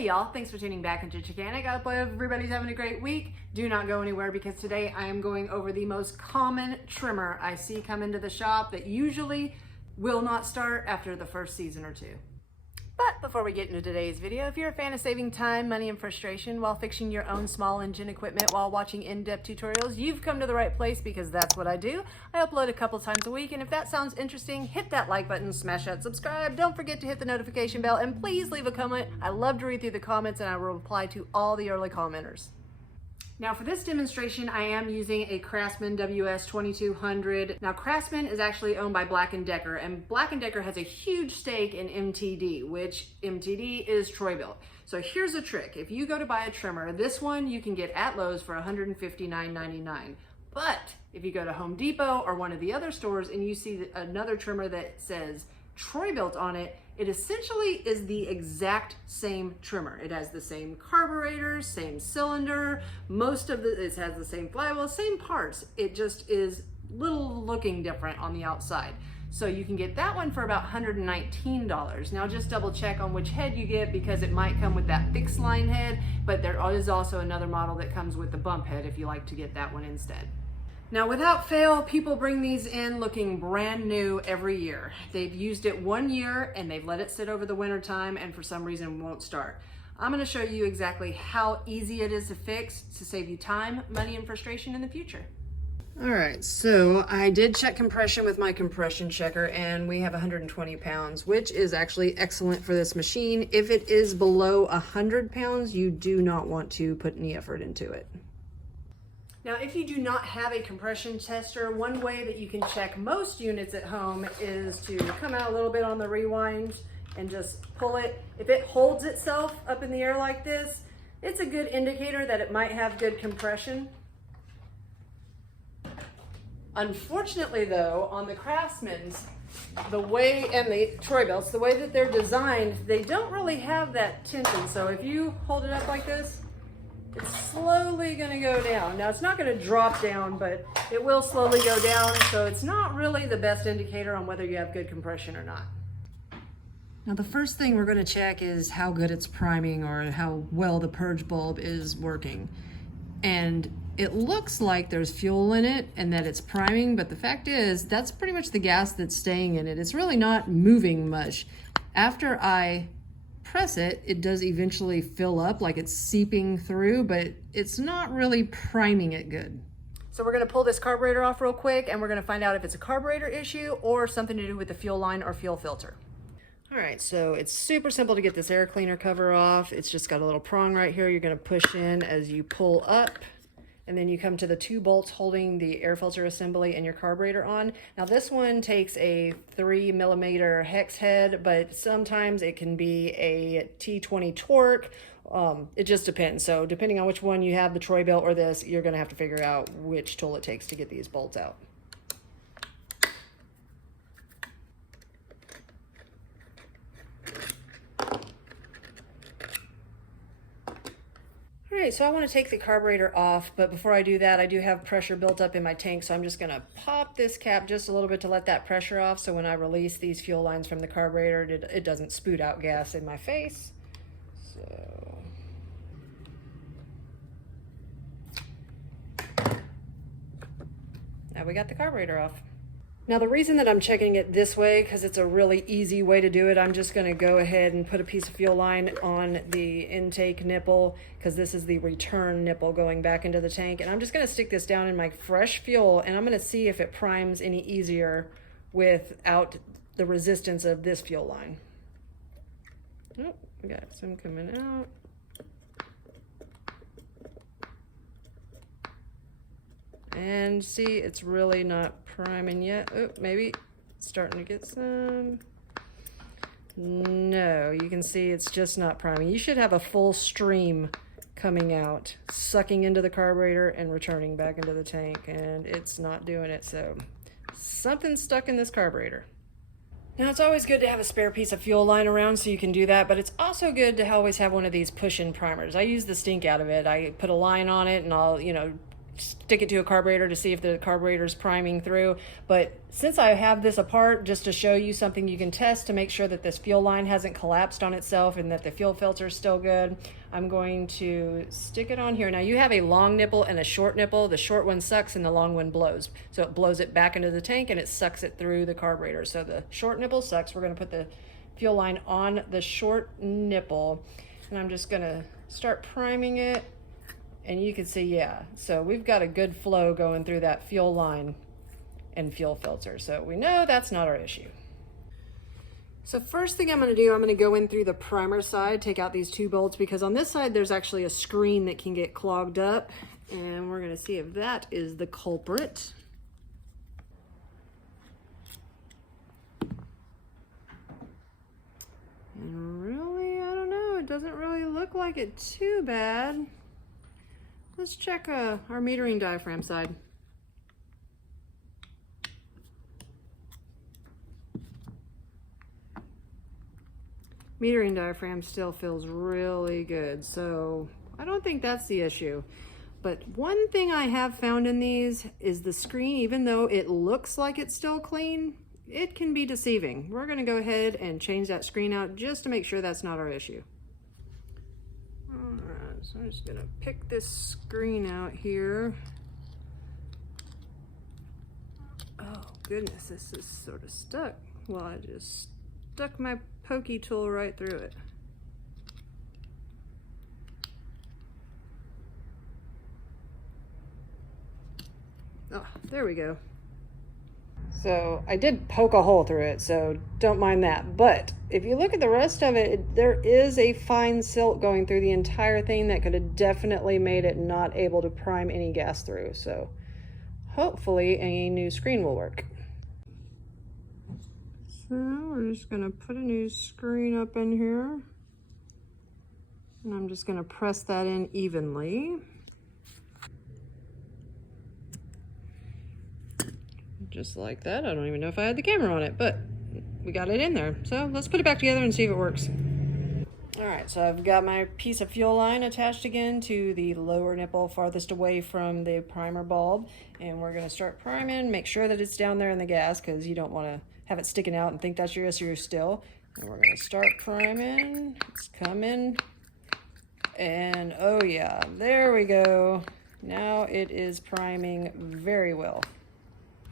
Hey y'all, thanks for tuning back into Chickanic. I hope everybody's having a great week. Do not go anywhere because today I am going over the most common trimmer I see come into the shop that usually will not start after the first season or two. But before we get into today's video, if you're a fan of saving time, money, and frustration while fixing your own small engine equipment while watching in-depth tutorials, you've come to the right place because that's what I do. I upload a couple times a week, and if that sounds interesting, hit that like button, smash that subscribe, don't forget to hit the notification bell, and please leave a comment. I love to read through the comments, and I will reply to all the early commenters. Now for this demonstration, I am using a Craftsman WS2200. Now Craftsman is actually owned by Black & Decker, and Black & Decker has a huge stake in MTD, which MTD is Troy-Bilt. So here's a trick. If you go to buy a trimmer, this one you can get at Lowe's for $159.99. But if you go to Home Depot or one of the other stores and you see another trimmer that says Troy-Bilt on it, it essentially is the exact same trimmer. It has the same carburetor, same cylinder, it has the same flywheel, same parts. It just is little looking different on the outside. So you can get that one for about $119. Now just double check on which head you get because it might come with that fixed line head, but there is also another model that comes with the bump head if you like to get that one instead. Now, without fail, people bring these in looking brand new every year. They've used it 1 year and they've let it sit over the winter time and for some reason won't start. I'm gonna show you exactly how easy it is to fix to save you time, money, and frustration in the future. All right, so I did check compression with my compression checker and we have 120 pounds, which is actually excellent for this machine. If it is below 100 pounds, you do not want to put any effort into it. Now, if you do not have a compression tester, one way that you can check most units at home is to come out a little bit on the rewind and just pull it. If it holds itself up in the air like this, it's a good indicator that it might have good compression. Unfortunately though, on the Craftsman's, and the Troy-Bilts, the way that they're designed, they don't really have that tension. So if you hold it up like this, it's slowly going to go down. Now it's not going to drop down, but it will slowly go down. So it's not really the best indicator on whether you have good compression or not. Now the first thing we're going to check is how good it's priming or how well the purge bulb is working. And it looks like there's fuel in it and that it's priming, but the fact is that's pretty much the gas that's staying in it. It's really not moving much. After I press it, it does eventually fill up, like it's seeping through, but it's not really priming it good. So we're gonna pull this carburetor off real quick and we're gonna find out if it's a carburetor issue or something to do with the fuel line or fuel filter. All right, so it's super simple to get this air cleaner cover off. It's just got a little prong right here. You're gonna push in as you pull up, and then you come to the 2 bolts holding the air filter assembly and your carburetor on. Now this one takes a 3mm hex head, but sometimes it can be a T20 Torx. It just depends. So depending on which one you have, the Troy-Bilt or this, you're gonna have to figure out which tool it takes to get these bolts out. All right, so I want to take the carburetor off, but before I do that, I do have pressure built up in my tank, so I'm just going to pop this cap just a little bit to let that pressure off, so when I release these fuel lines from the carburetor, it doesn't spoot out gas in my face. So now we got the carburetor off. Now the reason that I'm checking it this way, because it's a really easy way to do it, I'm just going to go ahead and put a piece of fuel line on the intake nipple, because this is the return nipple going back into the tank. And I'm just going to stick this down in my fresh fuel, and I'm going to see if it primes any easier without the resistance of this fuel line. Oh, we got some coming out. And see, it's really not priming yet. Oh, maybe it's starting to get some. No, you can see it's just not priming. You should have a full stream coming out, sucking into the carburetor and returning back into the tank, and it's not doing it. So something's stuck in this carburetor. Now it's always good to have a spare piece of fuel line around so you can do that, but it's also good to always have one of these push-in primers. I use the stink out of it. I put a line on it and I'll, stick it to a carburetor to see if the carburetor is priming through. But since I have this apart, just to show you something you can test to make sure that this fuel line hasn't collapsed on itself and that the fuel filter is still good, I'm going to stick it on here. Now you have a long nipple and a short nipple. The short one sucks and the long one blows. So it blows it back into the tank and it sucks it through the carburetor. So the short nipple sucks. We're gonna put the fuel line on the short nipple and I'm just gonna start priming it. And you can see, yeah, so we've got a good flow going through that fuel line and fuel filter. So we know that's not our issue. So first thing I'm gonna do, I'm gonna go in through the primer side, take out these 2 bolts, because on this side there's actually a screen that can get clogged up. And we're gonna see if that is the culprit. And really, I don't know, it doesn't really look like it too bad. Let's check our metering diaphragm side. Metering diaphragm still feels really good, so I don't think that's the issue. But one thing I have found in these is the screen, even though it looks like it's still clean, it can be deceiving. We're gonna go ahead and change that screen out just to make sure that's not our issue. So I'm just gonna pick this screen out here. Oh goodness, this is sort of stuck. Well, I just stuck my pokey tool right through it. Oh, there we go. So I did poke a hole through it, so don't mind that. But if you look at the rest of it, there is a fine silt going through the entire thing that could have definitely made it not able to prime any gas through. So hopefully a new screen will work. So we're just gonna put a new screen up in here. And I'm just gonna press that in evenly. Just like that. I don't even know if I had the camera on it, but we got it in there. So let's put it back together and see if it works. All right, so I've got my piece of fuel line attached again to the lower nipple farthest away from the primer bulb. And we're gonna start priming, make sure that it's down there in the gas because you don't wanna have it sticking out and think that's your issue still. And we're gonna start priming. It's coming. And oh yeah, there we go. Now it is priming very well.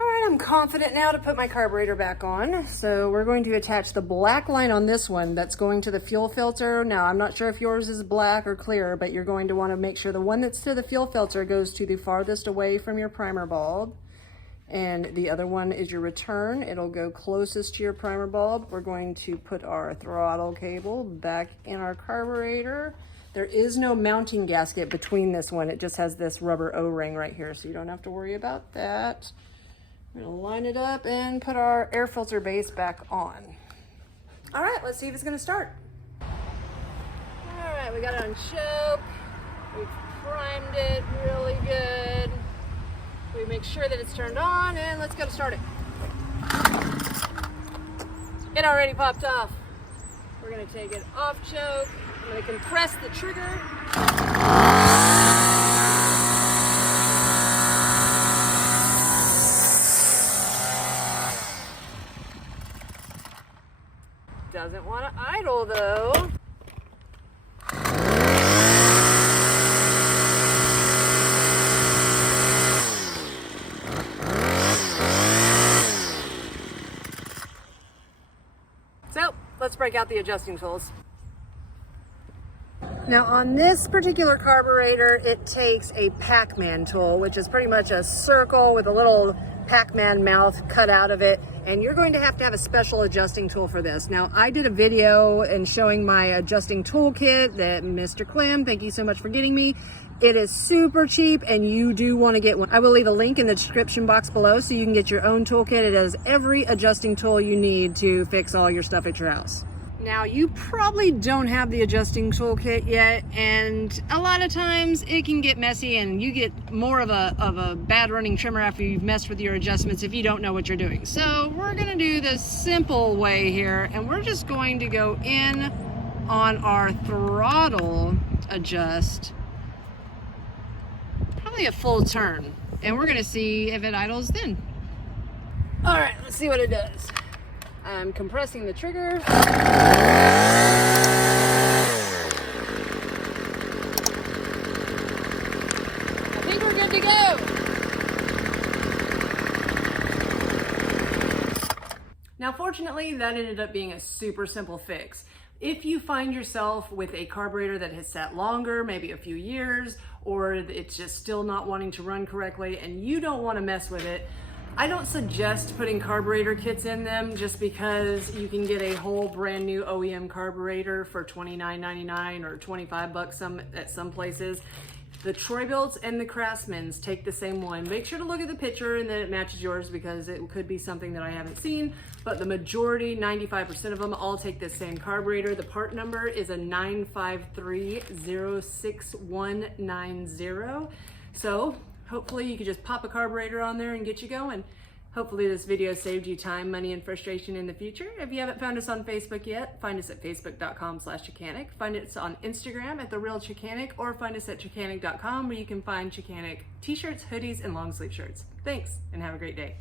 All right, I'm confident now to put my carburetor back on. So we're going to attach the black line on this one that's going to the fuel filter. Now, I'm not sure if yours is black or clear, but you're going to want to make sure the one that's to the fuel filter goes to the farthest away from your primer bulb. And the other one is your return. It'll go closest to your primer bulb. We're going to put our throttle cable back in our carburetor. There is no mounting gasket between this one. It just has this rubber O-ring right here, so you don't have to worry about that. We're gonna line it up and put our air filter base back on. All right, let's see if it's gonna start. All right, we got it on choke. We've primed it really good. We make sure that it's turned on and let's go to start it. It already popped off. We're gonna take it off choke. I'm gonna compress the trigger. Doesn't want to idle though. So let's break out the adjusting tools. Now on this particular carburetor, it takes a Pac-Man tool, which is pretty much a circle with a little Pac-Man mouth cut out of it. And you're going to have a special adjusting tool for this. Now, I did a video and showing my adjusting toolkit that Mr. Clem, thank you so much for getting me. It is super cheap and you do want to get one. I will leave a link in the description box below so you can get your own toolkit. It has every adjusting tool you need to fix all your stuff at your house. Now, you probably don't have the adjusting toolkit yet, and a lot of times it can get messy and you get more of a bad running trimmer after you've messed with your adjustments if you don't know what you're doing. So we're gonna do the simple way here, and we're just going to go in on our throttle adjust. Probably only a full turn, and we're gonna see if it idles then. All right, let's see what it does. I'm compressing the trigger. I think we're good to go. Now, fortunately, that ended up being a super simple fix. If you find yourself with a carburetor that has sat longer, maybe a few years, or it's just still not wanting to run correctly and you don't want to mess with it, I don't suggest putting carburetor kits in them just because you can get a whole brand new OEM carburetor for $29.99 or $25 at some places. The Troy-Bilts and the Craftsmans take the same one. Make sure to look at the picture and that it matches yours because it could be something that I haven't seen, but the majority, 95% of them, all take the same carburetor. The part number is a 953-06190. So hopefully you can just pop a carburetor on there and get you going. Hopefully this video saved you time, money, and frustration in the future. If you haven't found us on Facebook yet, find us at facebook.com/Chickanic. Find us on Instagram at @TheRealChickanic, or find us at Chickanic.com where you can find Chickanic t-shirts, hoodies, and long sleeve shirts. Thanks, and have a great day.